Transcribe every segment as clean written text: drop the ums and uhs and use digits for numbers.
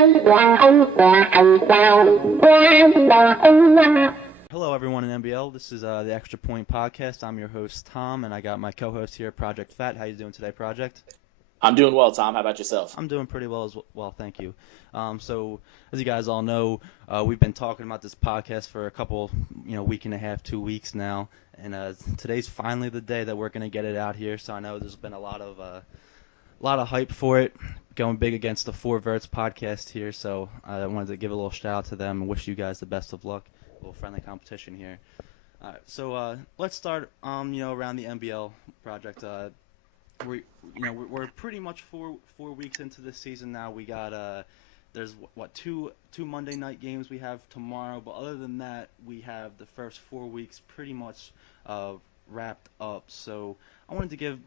Hello, everyone in NBL. This is the Extra Point Podcast. I'm your host, Tom, and I got my co-host here, Project Fat. How you doing today, Project? I'm doing well, Tom. How about yourself? I'm doing pretty well as well, thank you. So, as you guys all know, we've been talking about this podcast for a couple, week and a half, 2 weeks now, and today's finally the day that we're going to get it out here. So I know there's been a lot of hype for it, going big against the Four Verts podcast here. So I wanted to give a little shout out to them and wish you guys the best of luck. A little friendly competition here. All right, so let's start, around the NBL project. We're pretty much four weeks into this season now. We got there's two Monday night games we have tomorrow, but other than that, we have the first 4 weeks pretty much wrapped up. So I wanted to give.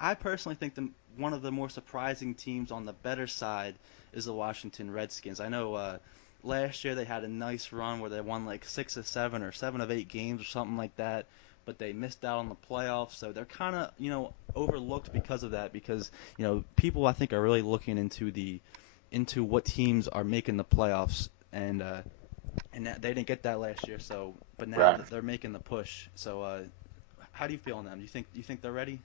I personally think one of the more surprising teams on the better side is the Washington Redskins. I know last year they had a nice run where they won like 6 of 7 or 7 of 8 games or something like that, but they missed out on the playoffs. So they're kind of overlooked because of that. Because people I think are really looking into what teams are making the playoffs, and that they didn't get that last year. So but now Right. they're making the push. So how do you feel on them? Do you think they're ready?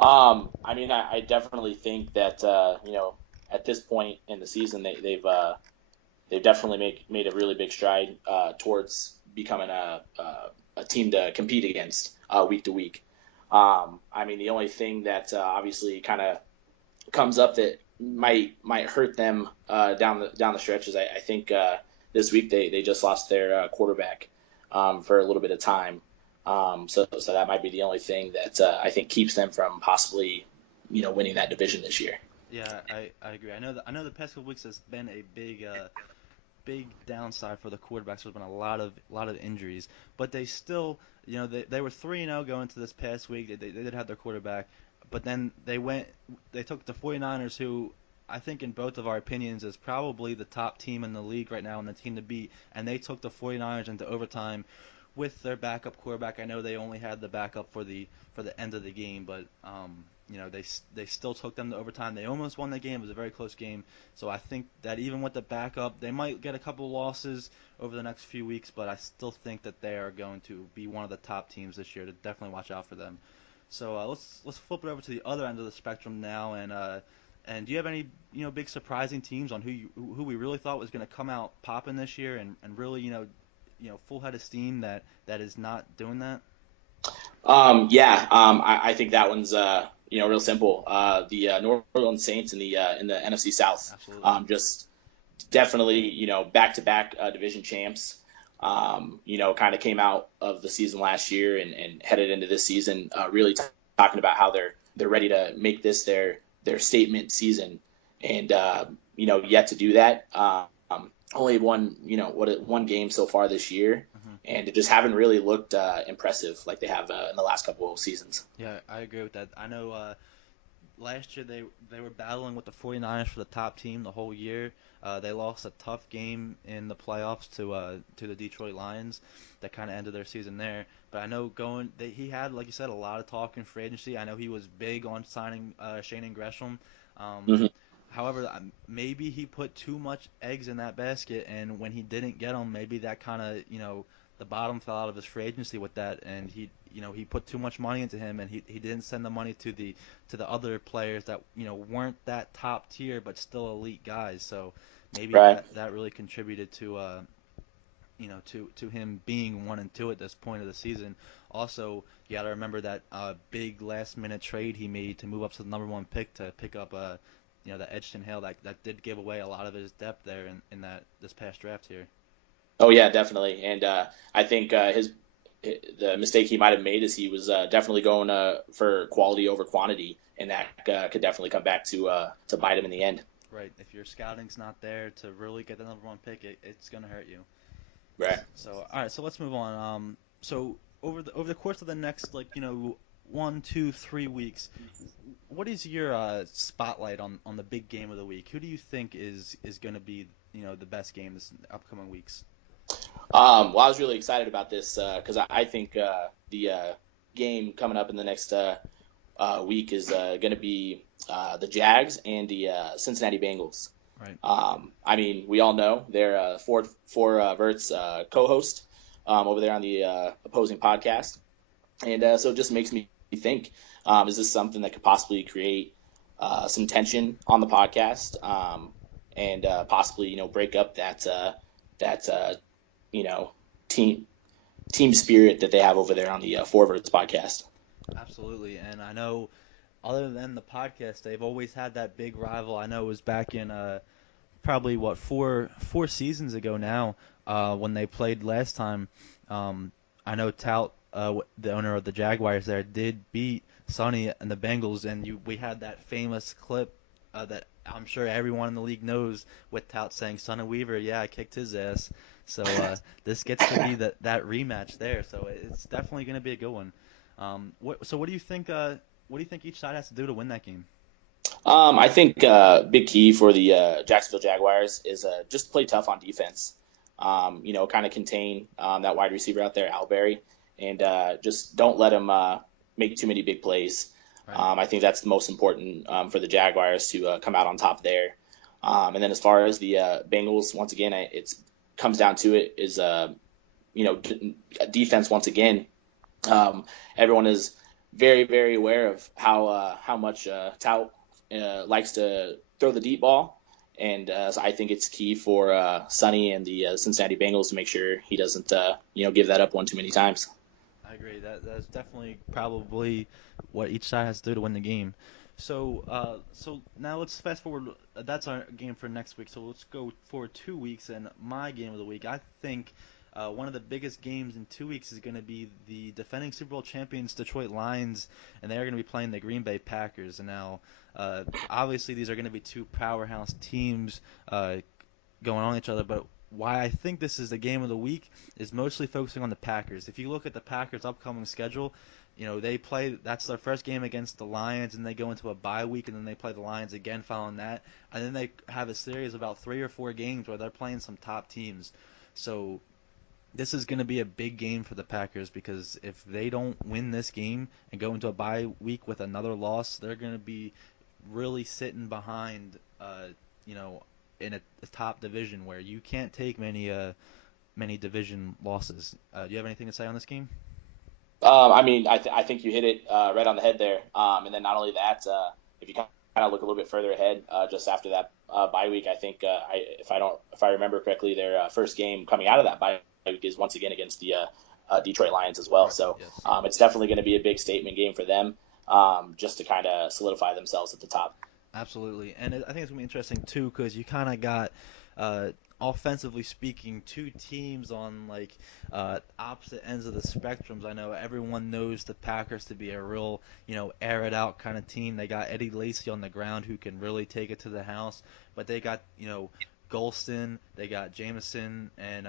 I definitely think that at this point in the season, they've definitely made a really big stride towards becoming a team to compete against week to week. The only thing that obviously kind of comes up that might hurt them down the stretch is I think this week they just lost their quarterback for a little bit of time. So that might be the only thing that I think keeps them from possibly winning that division this year. Yeah, I agree. I know the past couple weeks has been a big downside for the quarterbacks. There's been a lot of injuries, but they still, they were 3-0 going into this past week. They did have their quarterback, but then they took the 49ers, who I think in both of our opinions is probably the top team in the league right now and the team to beat, and they took the 49ers into overtime with their backup quarterback. I know they only had the backup for the end of the game, but they still took them to overtime. They almost won the game. It was a very close game. So I think that even with the backup, they might get a couple losses over the next few weeks, but I still think that they are going to be one of the top teams this year. To definitely watch out for them. So let's flip it over to the other end of the spectrum now, and do you have any big surprising teams on who we really thought was going to come out popping this year and really full head of steam that is not doing that? I think that one's real simple. The New Orleans Saints in the NFC South. Absolutely. Just definitely back-to-back division champs. Kind of came out of the season last year and headed into this season really talking about how they're ready to make this their statement season, and yet to do that. Only one game so far this year, and it just haven't really looked impressive like they have in the last couple of seasons. Yeah, I agree with that. I know last year they were battling with the 49ers for the top team the whole year. They lost a tough game in the playoffs to the Detroit Lions. That kind of ended their season there. But I know he had, like you said, a lot of talk in free agency. I know he was big on signing Shane Gresham. However, maybe he put too much eggs in that basket, and when he didn't get them, maybe that kind of, the bottom fell out of his free agency with that, and he put too much money into him, and he didn't send the money to the other players that weren't that top tier but still elite guys. So maybe Right. that really contributed to to him being 1-2 at this point of the season. Also, you got to remember that big last minute trade he made to move up to the number 1 pick to pick up the Edgerton Hale that did give away a lot of his depth there in this past draft here. Oh yeah, definitely. And I think the mistake he might have made is he was definitely going for quality over quantity, and that could definitely come back to bite him in the end. Right. If your scouting's not there to really get the number 1 pick, it's going to hurt you. Right. So all right, so let's move on. So over the course of the next 1, 2, 3 weeks, what is your spotlight on the big game of the week? Who do you think is going to be the best game this upcoming weeks? Well, I was really excited about this because I think the game coming up in the next week is going to be the Jags and the Cincinnati Bengals. Right. I mean, we all know they're four Verts co-host over there on the opposing podcast, and so it just makes me think: is this something that could possibly create some tension on the podcast, and possibly break up that you know team team spirit that they have over there on the Four Verts podcast? Absolutely. And I know, other than the podcast, they've always had that big rival. I know it was back in probably what four seasons ago now, when they played last time. I know Tout, the owner of the Jaguars there, did beat Sonny and the Bengals, and we had that famous clip that I'm sure everyone in the league knows, with Tout saying, "Sonny Weaver, yeah, I kicked his ass." So this gets to be that rematch there. So it's definitely going to be a good one. What do you think? What do you think each side has to do to win that game? I think big key for the Jacksonville Jaguars is just play tough on defense. Kind of contain that wide receiver out there, Alberry, and just don't let him make too many big plays. Right. I think that's the most important for the Jaguars to come out on top there. And then as far as the Bengals, once again, it comes down to it is defense once again. Everyone is very, very aware of how much Tout likes to throw the deep ball, and so I think it's key for Sonny and the Cincinnati Bengals to make sure he doesn't give that up one too many times. I agree. That's definitely probably what each side has to do to win the game. So now let's fast forward. That's our game for next week. So let's go forward 2 weeks, and my game of the week. I think one of the biggest games in 2 weeks is going to be the defending Super Bowl champions Detroit Lions, and they are going to be playing the Green Bay Packers. And now, obviously, these are going to be two powerhouse teams going on each other, but why I think this is the game of the week is mostly focusing on the Packers. If you look at the Packers' upcoming schedule, they play, that's their first game against the Lions, and they go into a bye week, and then they play the Lions again following that, and then they have a series of about 3 or 4 games where they're playing some top teams. So this is going to be a big game for the Packers, because if they don't win this game and go into a bye week with another loss, they're going to be really sitting behind, you know, in a top division where you can't take many division losses. Do you have anything to say on this game? I mean, I think you hit it right on the head there. And then not only that, if you kind of look a little bit further ahead, just after that bye week, I think if I remember correctly, their first game coming out of that bye week is once again against the Detroit Lions as well. Right. So Yes. it's definitely going to be a big statement game for them, just to kind of solidify themselves at the top. Absolutely, and I think it's gonna be interesting too, because you kind of got, uh, offensively speaking, two teams on like opposite ends of the spectrums. I know everyone knows the Packers to be a real, air it out kind of team. They got Eddie Lacy on the ground who can really take it to the house, but they got Golston, they got Jameson, and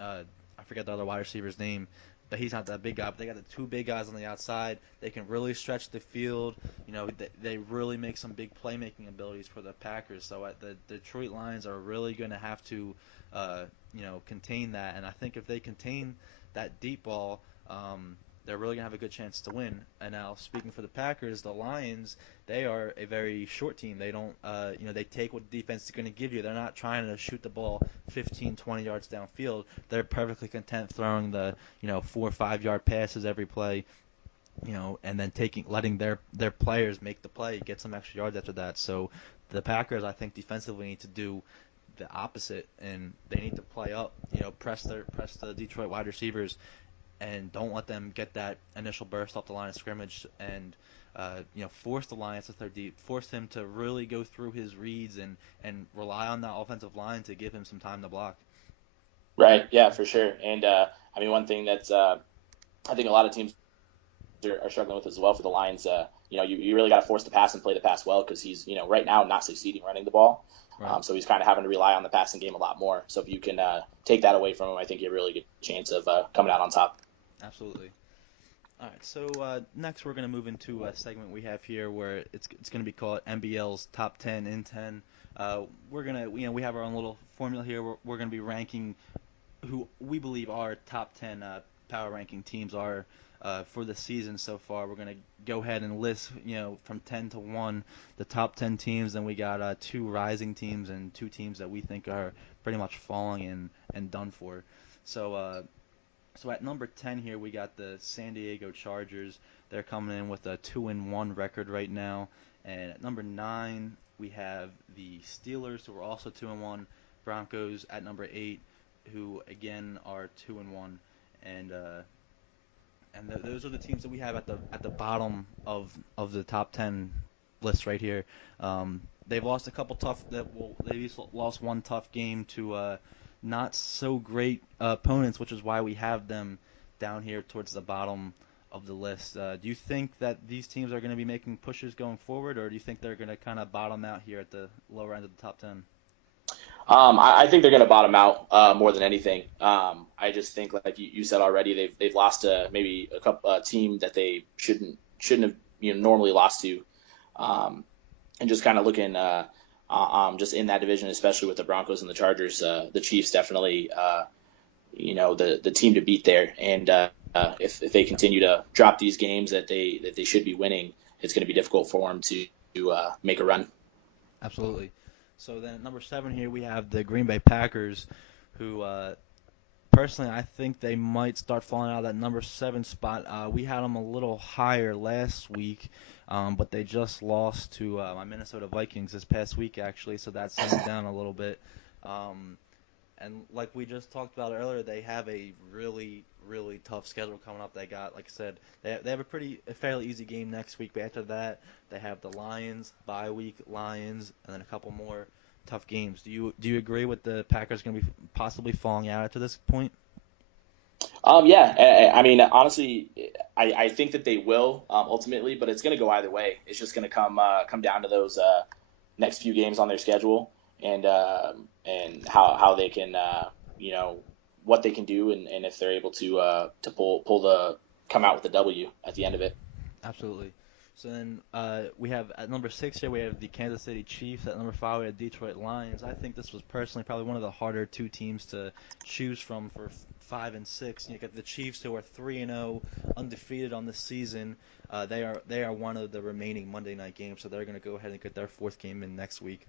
I forget the other wide receiver's name, but he's not that big guy. But they got the two big guys on the outside. They can really stretch the field. They really make some big playmaking abilities for the Packers. So the Detroit Lions are really going to have to, contain that. And I think if they contain that deep ball, they're really gonna have a good chance to win. And now, speaking for the Packers, the Lions, they are a very short team. They don't, they take what the defense is going to give you. They're not trying to shoot the ball 15, 20 yards downfield. They're perfectly content throwing the, 4 or 5 yard passes every play, and then letting their players make the play, get some extra yards after that. So the Packers, I think, defensively need to do the opposite, and they need to play up, press the Detroit wide receivers, and don't let them get that initial burst off the line of scrimmage, and force the Lions to third deep, force him to really go through his reads, and rely on that offensive line to give him some time to block. Right. Yeah, for sure. And I mean, one thing that's I think a lot of teams are struggling with as well for the Lions. You really got to force the pass and play the pass well, because he's right now not succeeding running the ball. Right. So he's kind of having to rely on the passing game a lot more. So if you can take that away from him, I think you have a really good chance of coming out on top. Absolutely. All right, so next we're going to move into a segment we have here where it's going to be called NBL's Top 10 in 10. We're going to, we have our own little formula here. We're going to be ranking who we believe our top 10 power ranking teams are for the season so far. We're gonna go ahead and list, from 10 to 1, the top 10 teams. Then we got two rising teams and two teams that we think are pretty much falling and done for. So so at number 10 here, we got the San Diego Chargers. They're coming in with a 2-1 record right now. And at number 9, we have the Steelers, who are also 2-1. Broncos at number 8, who again are 2-1. And those are the teams that we have at the bottom of the top 10 list right here. They've lost a couple they've lost one tough game to not so great opponents, which is why we have them down here towards the bottom of the list. Do you think that these teams are going to be making pushes going forward, or do you think they're going to kind of bottom out here at the lower end of the top 10? I think they're going to bottom out more than anything. I just think, like you said already, they've lost to maybe a team that they shouldn't have normally lost to, and just kind of looking just in that division, especially with the Broncos and the Chargers, the Chiefs definitely the team to beat there. And if they continue to drop these games that they should be winning, it's going to be difficult for them to make a run. Absolutely. So then at number 7 here we have the Green Bay Packers, who personally I think they might start falling out of that number 7 spot. We had them a little higher last week, but they just lost to my Minnesota Vikings this past week actually, so that sent them down a little bit. And like we just talked about earlier, they have a really, really tough schedule coming up. They got, like I said, they have a fairly easy game next week. But after that, they have the Lions, bye week, Lions, and then a couple more tough games. Do you agree with the Packers going to be possibly falling out to this point? Yeah, I mean, honestly, I think that they will ultimately, but it's going to go either way. It's just going to come down to those next few games on their schedule, and how they can what they can do, and if they're able to come out with a W at the end of it. Absolutely. So then we have at number 6 here we have the Kansas City Chiefs. At number 5 we have Detroit Lions. I think this was personally probably one of the harder two teams to choose from for 5 and 6. You got the Chiefs, who are 3-0, undefeated on the season. They are one of the remaining Monday night games, so they're going to go ahead and get their fourth game in next week.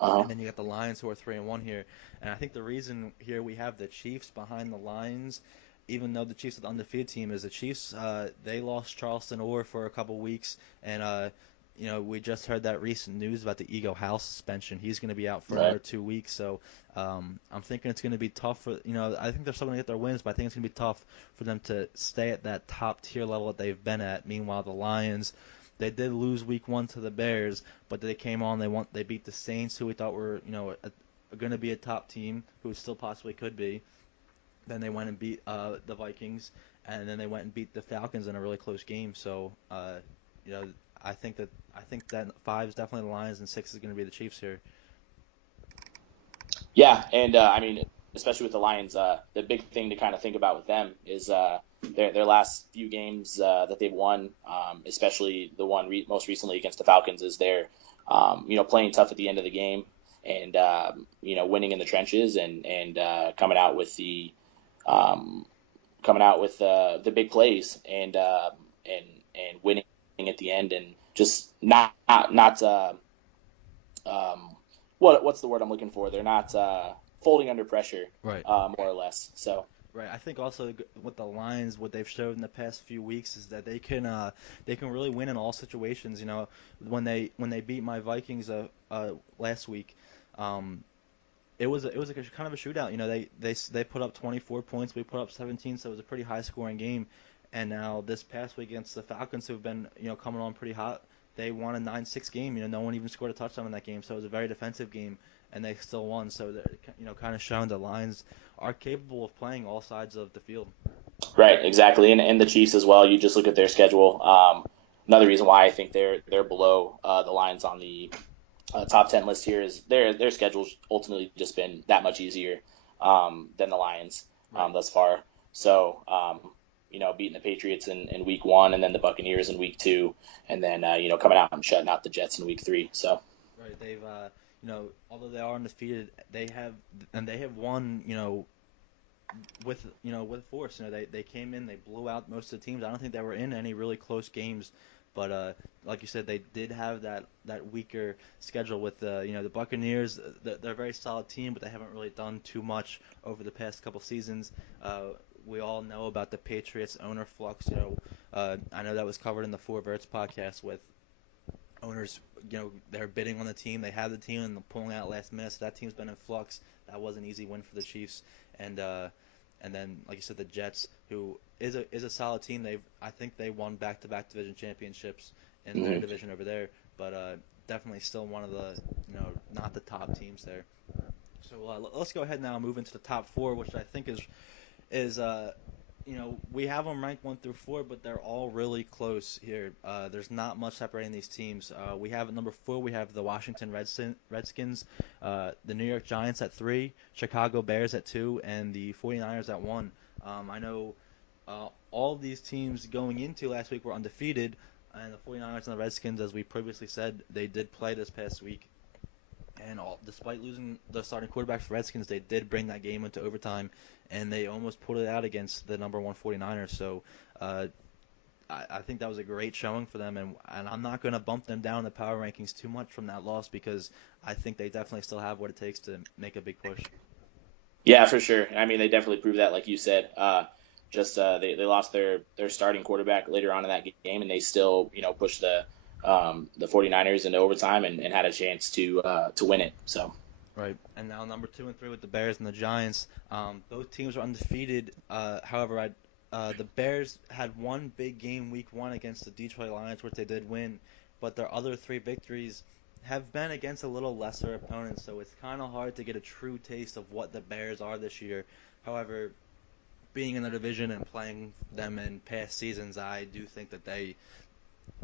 And then you got the Lions, who are 3-1 here. And I think the reason here we have the Chiefs behind the Lions, even though the Chiefs are the undefeated team, is the Chiefs. They lost Charleston Orr for a couple weeks, and we just heard that recent news about the Ego House suspension. He's going to be out for another 2 weeks. So I'm thinking it's going to be tough for I think they're still going to get their wins, but I think it's going to be tough for them to stay at that top tier level that they've been at. Meanwhile, the Lions, they did lose week 1 to the Bears, but they came on. They beat the Saints, who we thought were going to be a top team, who still possibly could be. Then they went and beat the Vikings, and then they went and beat the Falcons in a really close game. So I think that 5 is definitely the Lions, and 6 is going to be the Chiefs here. Yeah, and I mean, especially with the Lions, the big thing to kind of think about with them is their last few games that they've won, especially the one most recently against the Falcons, is they're playing tough at the end of the game, and winning in the trenches, and coming out with the big plays, and winning at the end, and just not what's the word I'm looking for? They're not folding under pressure, right? More or less. So. Right. I think also with the Lions, what they've showed in the past few weeks is that they can really win in all situations. When they beat my Vikings last week, it was like a kind of a shootout. They put up 24 points, we put up 17, so it was a pretty high scoring game. And now this past week against the Falcons, who've been coming on pretty hot, they won a 9-6 game. No one even scored a touchdown in that game, so it was a very defensive game, and they still won. So kind of showing the Lions are capable of playing all sides of the field. Right, exactly, and the Chiefs as well. You just look at their schedule. Another reason why I think they're below the Lions on the top 10 list here is their schedule's ultimately just been that much easier than the Lions thus far. So beating the Patriots in week 1, and then the Buccaneers in week 2, and then coming out and shutting out the Jets in week 3. So right, they've although they are undefeated, they have won with force. They came in, they blew out most of the teams. I don't think they were in any really close games, but like you said, they did have that weaker schedule with the Buccaneers. They're a very solid team, but they haven't really done too much over the past couple seasons. We all know about the Patriots owner flux. I know that was covered in the Four Verts podcast with owners, they're bidding on the team. They have the team and they're pulling out last minute. So that team's been in flux. That was an easy win for the Chiefs. And then, like you said, the Jets, who is a solid team. I think they won back-to-back division championships in their Hmm. division over there, but definitely still one of the not the top teams there. So let's go ahead now and move into the top four, which I think is we have them ranked 1 through 4, but they're all really close here. There's not much separating these teams. We have at number 4, we have the Washington Redskins, the New York Giants at 3, Chicago Bears at 2, and the 49ers at 1. I know all of these teams going into last week were undefeated, and the 49ers and the Redskins, as we previously said, they did play this past week. And despite losing the starting quarterback for Redskins, they did bring that game into overtime, and they almost pulled it out against the number one 49ers. So I think that was a great showing for them, and I'm not going to bump them down in the power rankings too much from that loss because I think they definitely still have what it takes to make a big push. Yeah, for sure. I mean, they definitely proved that, like you said. They lost their starting quarterback later on in that game, and they still pushed the 49ers into overtime and had a chance to win it. So Right. And now number 2 and 3 with the Bears and the Giants. Both teams are undefeated. However, the Bears had one big game week 1 against the Detroit Lions, which they did win, but their other 3 victories have been against a little lesser opponents, so it's kind of hard to get a true taste of what the Bears are this year. However, being in the division and playing them in past seasons, I do think that they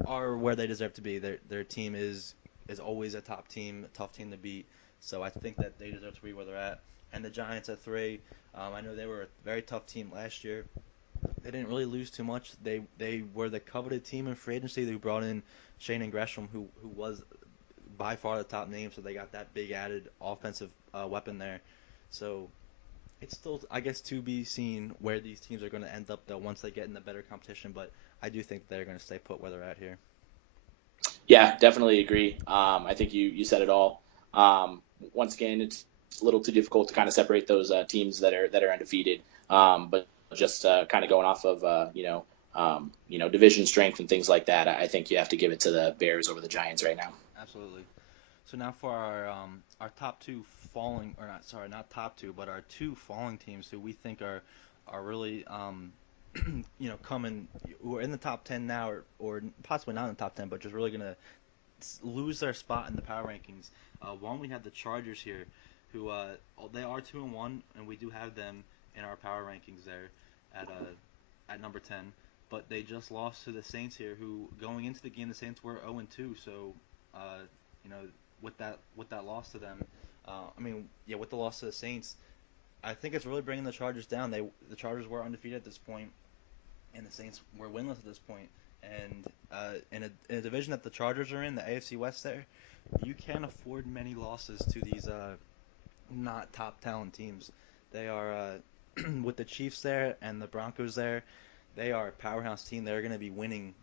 are where they deserve to be. Their team is always a top team, a tough team to beat. So I think that they deserve to be where they're at. And the Giants at 3, I know they were a very tough team last year. They didn't really lose too much. They were the coveted team in free agency. They brought in Shane and Gresham, who was by far the top name. So they got that big added offensive weapon there. So it's still, I guess, to be seen where these teams are going to end up though once they get in the better competition. But I do think they're going to stay put where they're at here. yeah, definitely agree. I think you said it all. Once again, it's a little too difficult to kind of separate those teams that are undefeated. But just kind of going off of division strength and things like that, I think you have to give it to the Bears over the Giants right now. Absolutely. So now for our top 2 falling, or not, sorry, not top 2, but our 2 falling teams who we think are really coming, who are in the top 10 now, or possibly not in the top 10, but just really gonna lose their spot in the power rankings. One, we have the Chargers here, who they are 2-1, and we do have them in our power rankings there at number 10. But they just lost to the Saints here, who going into the game the Saints were 0-2. So uh, you know with that loss to them, with the loss to the Saints, I think it's really bringing the Chargers down. The Chargers were undefeated at this point, and the Saints were winless at this point. And in a division that the Chargers are in, the AFC West there, you can't afford many losses to these not top talent teams. They are with the Chiefs there and the Broncos there. They are a powerhouse team. They're going to be winning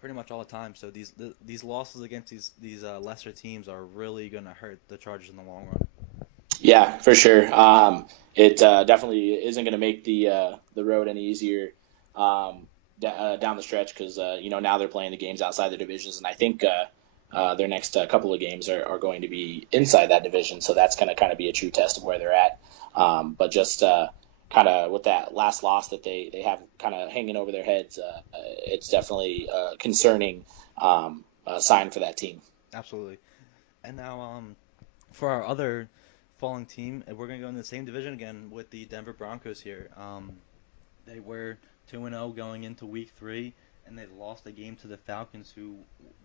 pretty much all the time. So these losses against these lesser teams are really going to hurt the Chargers in the long run. Yeah, for sure. It definitely isn't going to make the road any easier down the stretch because now they're playing the games outside their divisions, and I think their next couple of games are going to be inside that division, so that's going to kind of be a true test of where they're at. But just kind of with that last loss that they have kind of hanging over their heads, it's definitely a concerning sign for that team. Absolutely. And now for our other falling team, we're going to go in the same division again with the Denver Broncos here. They were 2-0 going into week 3, and they lost a game to the Falcons, who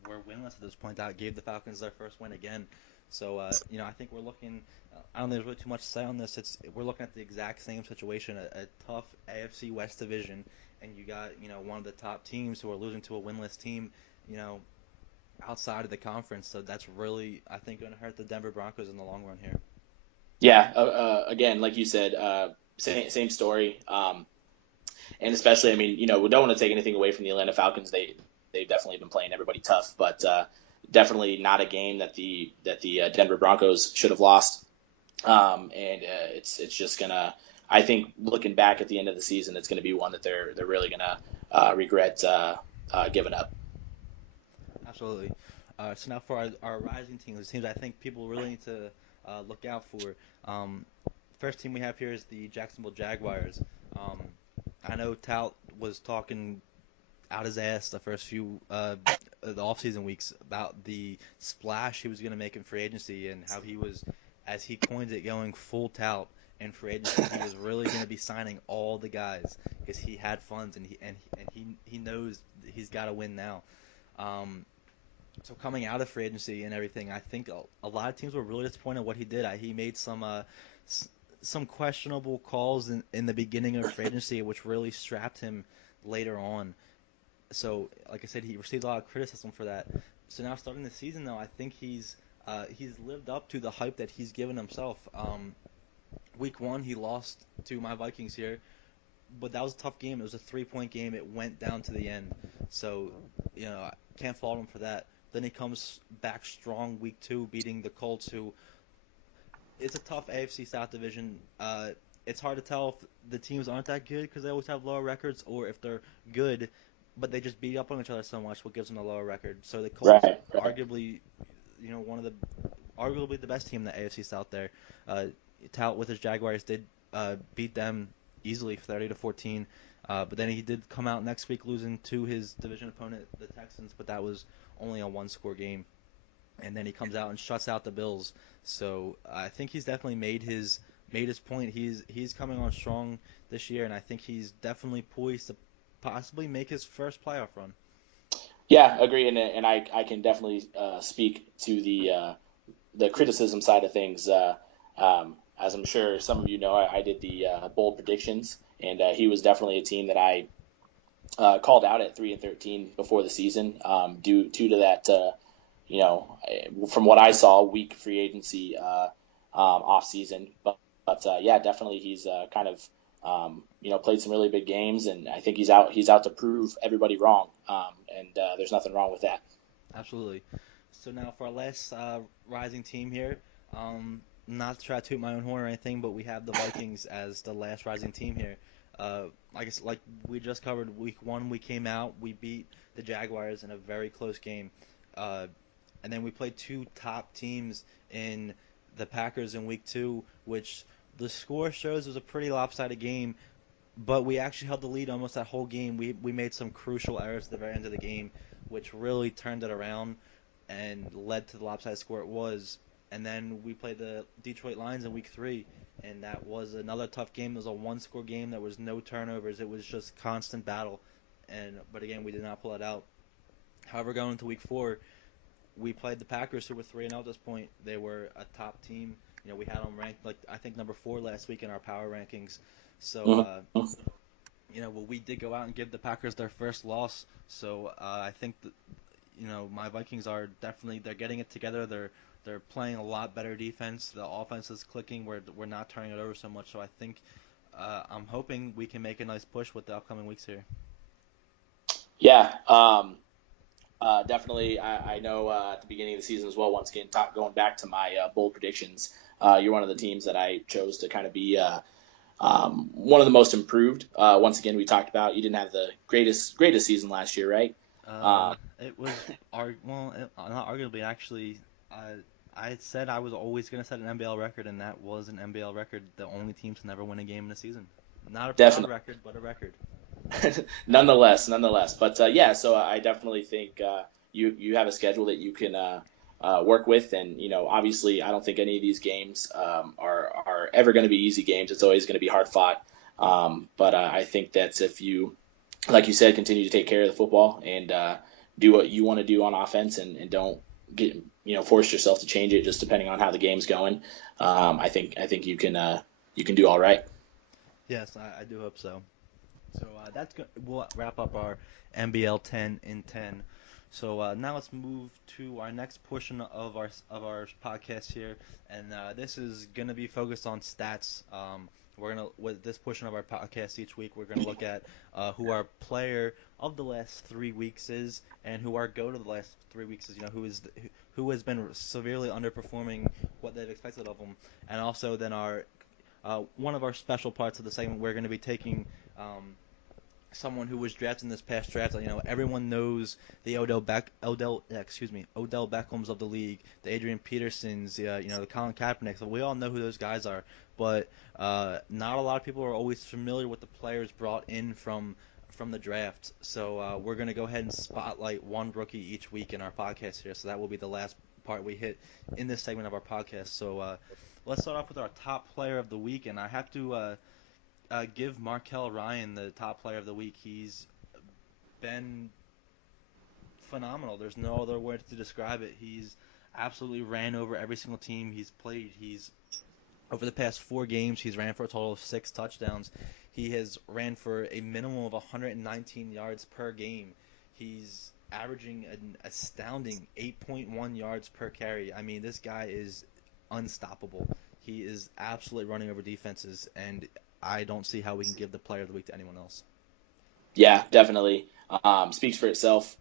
were winless at this point. That gave the Falcons their first win again. So, I think we're looking. I don't think there's really too much to say on this. We're looking at the exact same situation, a tough AFC West division, and you got one of the top teams who are losing to a winless team, outside of the conference. So that's really, I think, going to hurt the Denver Broncos in the long run here. Yeah, again, like you said, same story. And especially, I mean, we don't want to take anything away from the Atlanta Falcons. They've definitely been playing everybody tough, but definitely not a game that the Denver Broncos should have lost. And it's just gonna. I think looking back at the end of the season, it's gonna be one that they're really gonna regret giving up. Absolutely. So now for our rising teams, the teams I think people really need to look out for. First team we have here is the Jacksonville Jaguars. Um, I know Tout was talking out his ass the first few the offseason weeks about the splash he was going to make in free agency and how he was, as he coined it, going full tout in free agency. He was really going to be signing all the guys because he had funds and he knows he's got to win now. Um, so coming out of free agency and everything, I think a lot of teams were really disappointed in what he did. He made some questionable calls in the beginning of free agency, which really strapped him later on. So, like I said, he received a lot of criticism for that. So now starting the season, though, I think he's lived up to the hype that he's given himself. Week one, he lost to my Vikings here, but that was a tough game. It was a 3-point game. It went down to the end. So, I can't fault him for that. Then he comes back strong week two, beating the Colts, who it's a tough AFC South division. It's hard to tell if the teams aren't that good because they always have lower records, or if they're good, but they just beat up on each other so much, what gives them a lower record. So the Colts, Right. arguably, one of the arguably the best team in the AFC South there. Tout with his Jaguars did beat them easily, 30-14. But then he did come out next week losing to his division opponent, the Texans, but that was only a one-score game. And then he comes out and shuts out the Bills. So I think he's definitely made his point. He's coming on strong this year, and I think he's definitely poised to possibly make his first playoff run. Yeah, agree, and I can definitely speak to the criticism side of things. As I'm sure some of you know, I did the bold predictions, and he was definitely a team that I called out at 3-13 before the season, due to that. From what I saw, weak free agency off season, but yeah, definitely he's kind of played some really big games, and I think he's out to prove everybody wrong, and there's nothing wrong with that. Absolutely. So now for our last rising team here, not to try to toot my own horn or anything, but we have the Vikings as the last rising team here. Like we just covered, week one we came out, we beat the Jaguars in a very close game, and then we played two top teams in the Packers in week two, which the score shows was a pretty lopsided game, but we actually held the lead almost that whole game. We made some crucial errors at the very end of the game, which really turned it around and led to the lopsided score it was. And then we played the Detroit Lions in week three, and that was another tough game. It was a one-score game. There was no turnovers. It was just constant battle. But again, we did not pull it out. However, going into week four, we played the Packers, who were 3-0 at this point. They were a top team. We had them ranked I think number 4 last week in our power rankings. So we did go out and give the Packers their first loss. So I think that, my Vikings are they're getting it together. They're playing a lot better defense. The offense is clicking. We're not turning it over so much. So I think I'm hoping we can make a nice push with the upcoming weeks here. Yeah, definitely. I know at the beginning of the season as well. Once again, going back to my bold predictions, you're one of the teams that I chose to kind of be one of the most improved. Once again, we talked about you didn't have the greatest season last year, right? It was not arguably actually. I said I was always going to set an NBL record, and that was an NBL record. The only team to never win a game in a season. Not a proud record, but a record. nonetheless. But yeah, so I definitely think you have a schedule that you can work with, and obviously, I don't think any of these games are ever going to be easy games. It's always going to be hard fought. But I think that's if you, like you said, continue to take care of the football and do what you want to do on offense, and don't get force yourself to change it just depending on how the game's going. I think you can do all right. Yes, I do hope so. So that's good. We'll wrap up our NBL 10 in 10 So now let's move to our next portion of our podcast here, and this is gonna be focused on stats. We're gonna with this portion of our podcast each week, we're gonna look at who our player of the last 3 weeks is, and who our go to the last 3 weeks is. You know, who has been severely underperforming what they've expected of them, and also then our one of our special parts of the segment, we're going to be taking someone who was drafted in this past draft. You know, everyone knows the Odell Beckhams of the league, the Adrian Petersons, the Colin Kaepernicks. We all know who those guys are, but not a lot of people are always familiar with the players brought in from the draft. So we're going to go ahead and spotlight one rookie each week in our podcast here. So that will be the last part we hit in this segment of our podcast. So let's start off with our top player of the week, and I have to give Markel Ryan the top player of the week. He's been phenomenal. There's no other words to describe it. He's absolutely ran over every single team he's played. He's over the past 4 games, he's ran for a total of 6 touchdowns. He has ran for a minimum of 119 yards per game. He's averaging an astounding 8.1 yards per carry. I mean, this guy is unstoppable. He is absolutely running over defenses, and I don't see how we can give the player of the week to anyone else. Yeah, definitely. Speaks for itself.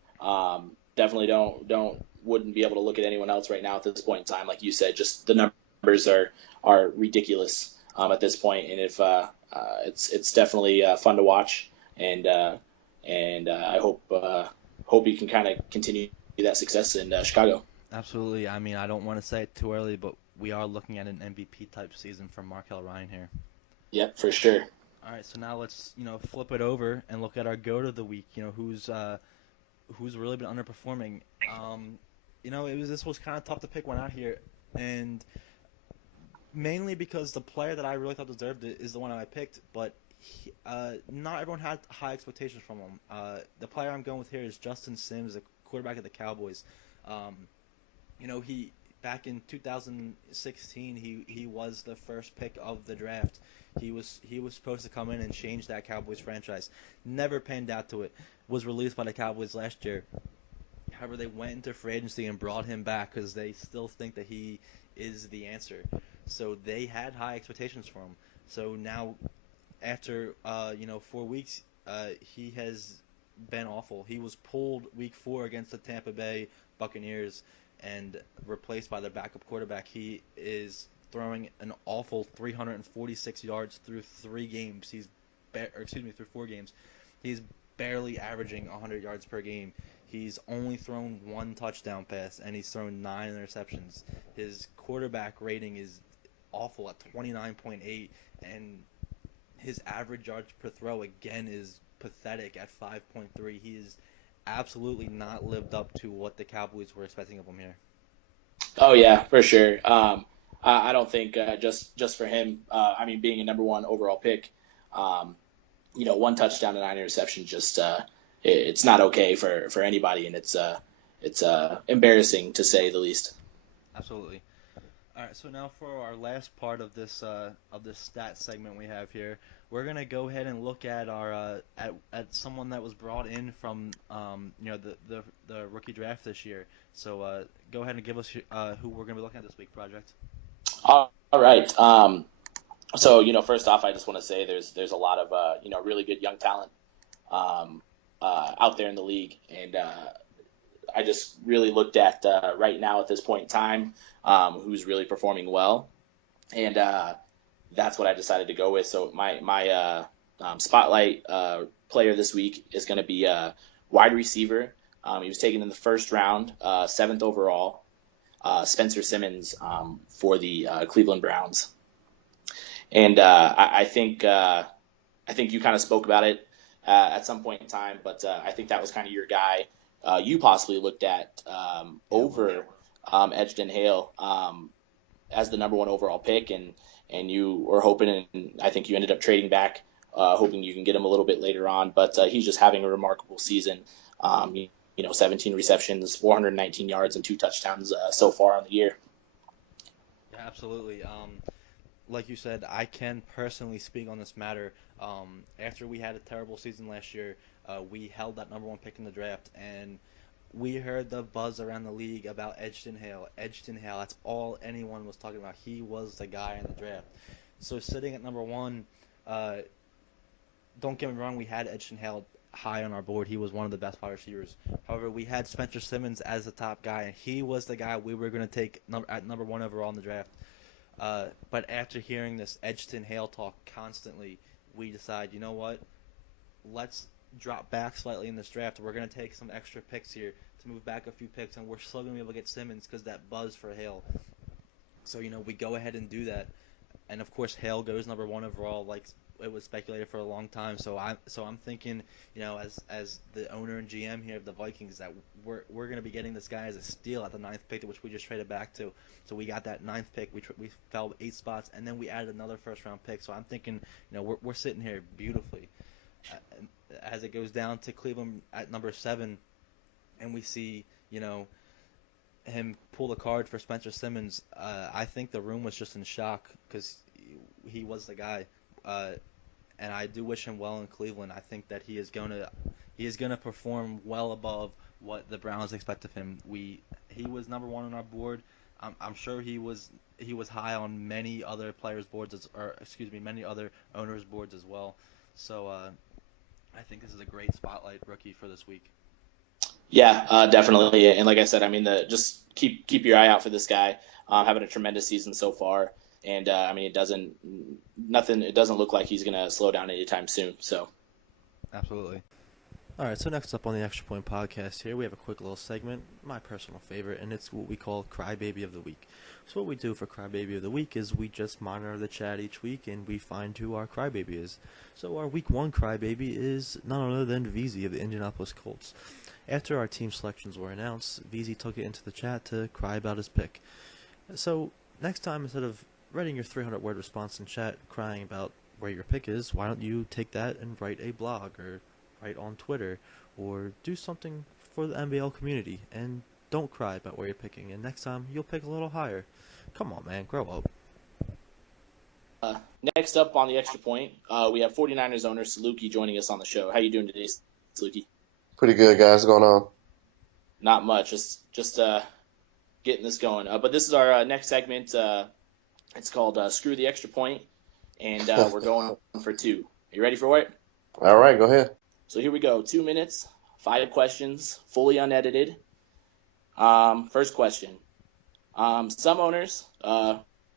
Definitely wouldn't be able to look at anyone else right now at this point in time. Like you said, just the numbers are ridiculous at this point, and if it's definitely fun to watch, and I hope he can kind of continue that success in Chicago. Absolutely. I mean, I don't want to say it too early, but we are looking at an MVP type season from Markel Ryan here. Yep, for sure. All right, so now let's flip it over and look at our goat of the week. Who's really been underperforming. This was kind of tough to pick one out here, and mainly because the player that I really thought deserved it is the one I picked, but not everyone had high expectations from him. The player I'm going with here is Justin Sims, the quarterback of the Cowboys. He back in 2016, he was the first pick of the draft. He was supposed to come in and change that Cowboys franchise. Never panned out to it. Was released by the Cowboys last year. However, they went into free agency and brought him back because they still think that he is the answer. So they had high expectations for him. So now, after 4 weeks, he has been awful. He was pulled week 4 against the Tampa Bay Buccaneers and replaced by their backup quarterback. He is throwing an awful 346 yards through 3 games. Through 4 games. He's barely averaging 100 yards per game. He's only thrown 1 touchdown pass, and he's thrown 9 interceptions. His quarterback rating is awful at 29.8, and his average yards per throw, again, is pathetic at 5.3. He is absolutely not lived up to what the Cowboys were expecting of him here. Oh yeah, for sure. I don't think just for him. Being a number 1 overall pick, 1 touchdown and 9 interceptions, just it's not okay for anybody, and it's embarrassing to say the least. Absolutely. All right, so now for our last part of this stat segment we have here, we're gonna go ahead and look at our at someone that was brought in from the rookie draft this year. So go ahead and give us who we're gonna be looking at this week, Project. All right. So first off, I just want to say there's a lot of really good young talent out there in the league, and I just really looked at right now at this point in time who's really performing well, and that's what I decided to go with. So my spotlight player this week is going to be a wide receiver. He was taken in the first round, 7th overall, Spencer Simmons for the Cleveland Browns. And I think you kind of spoke about it at some point in time, but I think that was kind of your guy. You possibly looked at over Edgerton Hale as the number 1 overall pick, and you were hoping, and I think you ended up trading back, hoping you can get him a little bit later on. But he's just having a remarkable season. 17 receptions, 419 yards, and 2 touchdowns so far on the year. Yeah, absolutely. Like you said, I can personally speak on this matter. After we had a terrible season last year, we held that number 1 pick in the draft, and we heard the buzz around the league about Edgerton Hale. Edgerton Hale, that's all anyone was talking about. He was the guy in the draft. So sitting at number one, uh, don't get me wrong, we had Edgerton Hale high on our board. He was one of the best wide receivers. However, we had Spencer Simmons as the top guy, and he was the guy we were going to take at number one overall in the draft. But after hearing this Edgerton Hale talk constantly, we decide, you know what? Let's drop back slightly in this draft. We're going to take some extra picks here to move back a few picks, and we're still going to be able to get Simmons because that buzz for Hale. So, we go ahead and do that. And, of course, Hale goes number one overall, like it was speculated for a long time. So I'm thinking, as the owner and GM here of the Vikings, that we're going to be getting this guy as a steal at the ninth pick, which we just traded back to. So we got that ninth pick. We fell 8 spots, and then we added another first-round pick. So I'm thinking, we're sitting here beautifully. As it goes down to Cleveland at number 7, and we see, him pull the card for Spencer Simmons, I think the room was just in shock because he was the guy. And I do wish him well in Cleveland. I think that he is gonna perform well above what the Browns expect of him. He was number one on our board. I'm sure he was high on many other players' boards, many other owners' boards as well. So I think this is a great spotlight rookie for this week. Yeah, definitely. And like I said, I mean, just keep your eye out for this guy. Having a tremendous season so far, and I mean, it doesn't look like he's gonna slow down anytime soon. So, absolutely. All right, so next up on the Extra Point podcast here, we have a quick little segment, my personal favorite, and it's what we call Crybaby of the Week. So what we do for Crybaby of the Week is we just monitor the chat each week, and we find who our Crybaby is. So our Week 1 Crybaby is none other than VZ of the Indianapolis Colts. After our team selections were announced, VZ took it into the chat to cry about his pick. So next time, instead of writing your 300-word response in chat crying about where your pick is, why don't you take that and write a blog or write on Twitter or do something for the NBL community and don't cry about where you're picking, and next time you'll pick a little higher. Come on, man, grow up. Next up on the Extra Point, we have 49ers owner Saluki joining us on the show. How you doing today, Saluki? Pretty good, guys. What's going on? Not much. Just getting this going. But this is our next segment. It's called Screw the Extra Point, and we're going for 2. Are you ready for it? All right, go ahead. So here we go. 2 minutes, 5 questions, fully unedited. First question. Some owners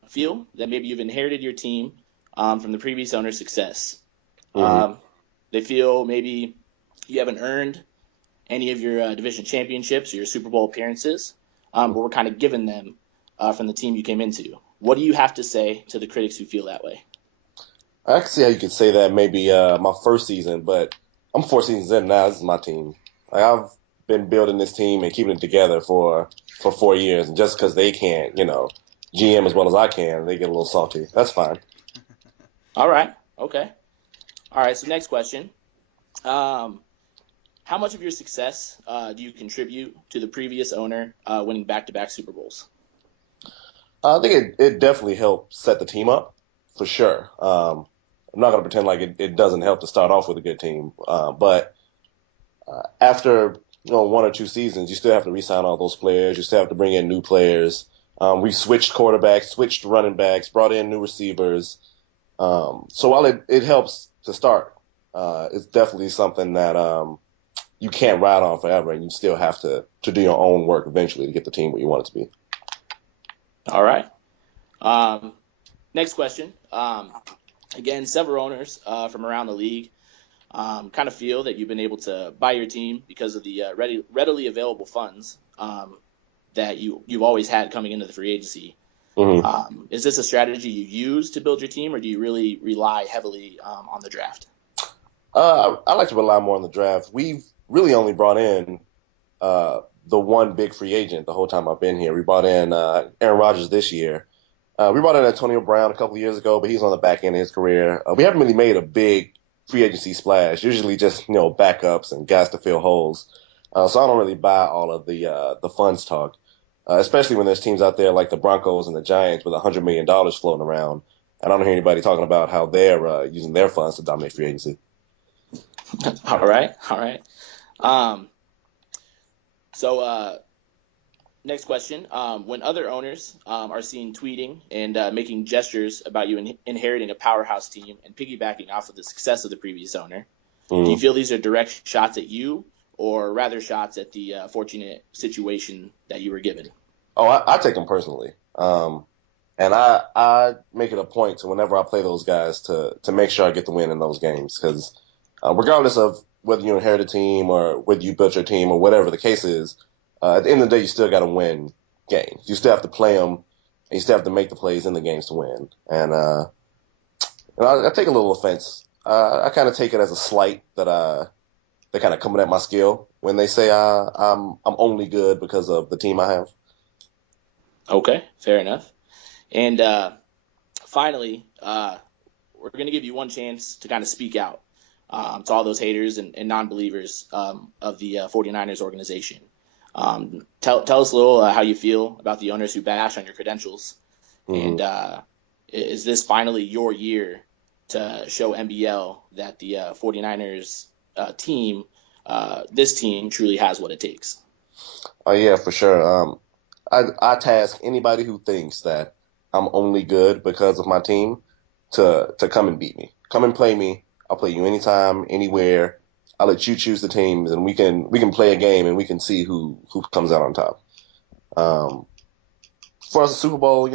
feel that maybe you've inherited your team from the previous owner's success. Mm-hmm. They feel maybe you haven't earned any of your division championships or your Super Bowl appearances, but were kind of given them from the team you came into. What do you have to say to the critics who feel that way? I can see how you could say that maybe my first season, but I'm 4 seasons in now. This is my team. I've been building this team and keeping it together for 4 years, and just because they can't, GM as well as I can, they get a little salty. That's fine. All right. Okay. All right. So next question. How much of your success do you contribute to the previous owner winning back-to-back Super Bowls? I think it definitely helped set the team up, for sure. I'm not going to pretend like it doesn't help to start off with a good team. But after 1 or 2 seasons, you still have to re-sign all those players. You still have to bring in new players. We switched quarterbacks, switched running backs, brought in new receivers. So while it helps to start, it's definitely something that you can't ride on forever, and you still have to do your own work eventually to get the team where you want it to be. All right. Next question. Again, several owners from around the league kind of feel that you've been able to buy your team because of the readily available funds that you've always had coming into the free agency. Mm-hmm. Is this a strategy you use to build your team, or do you really rely heavily on the draft? I like to rely more on the draft. We've really only brought in the one big free agent the whole time I've been here. We brought in Aaron Rodgers this year. We brought in Antonio Brown a couple of years ago, but he's on the back end of his career. We haven't really made a big free agency splash. Usually just backups and guys to fill holes. So I don't really buy all of the funds talk, especially when there's teams out there like the Broncos and the Giants with $100 million floating around. And I don't hear anybody talking about how they're using their funds to dominate free agency. All right. So next question. When other owners are seen tweeting and making gestures about you inheriting a powerhouse team and piggybacking off of the success of the previous owner, do you feel these are direct shots at you or rather shots at the fortunate situation that you were given? Oh, I take them personally. And I make it a point to whenever I play those guys to make sure I get the win in those games because regardless of whether you inherit a team or whether you built your team or whatever the case is, at the end of the day, you still got to win games. You still have to play them, and you still have to make the plays in the games to win. And I take a little offense. I kind of take it as a slight that they're kind of coming at my skill when they say I'm only good because of the team I have. Okay, fair enough. And finally, we're going to give you one chance to kind of speak out to all those haters and non-believers of the 49ers organization. Tell us a little how you feel about the owners who bash on your credentials. And is this finally your year to show NBL that the 49ers team, this team, truly has what it takes? Oh, yeah, for sure. I task anybody who thinks that I'm only good because of my team to come and beat me. Come and play me. I'll play you anytime, anywhere. I'll let you choose the teams, and we can play a game, and we can see who comes out on top. For us, the Super Bowl,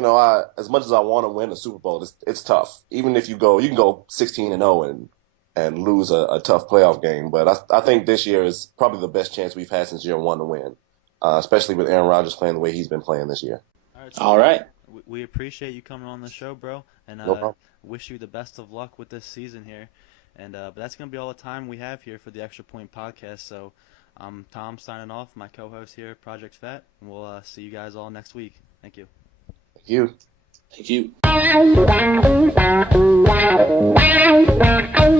as much as I want to win a Super Bowl, it's tough. Even if you can go 16-0 and lose a tough playoff game. But I think this year is probably the best chance we've had since year one to win, especially with Aaron Rodgers playing the way he's been playing this year. All right. We appreciate you coming on the show, bro, and No problem. wish you the best of luck with this season here. And but that's going to be all the time we have here for the Extra Point Podcast. So I'm Tom signing off, my co-host here, Project Fat, and we'll see you guys all next week. Thank you. Thank you. Thank you.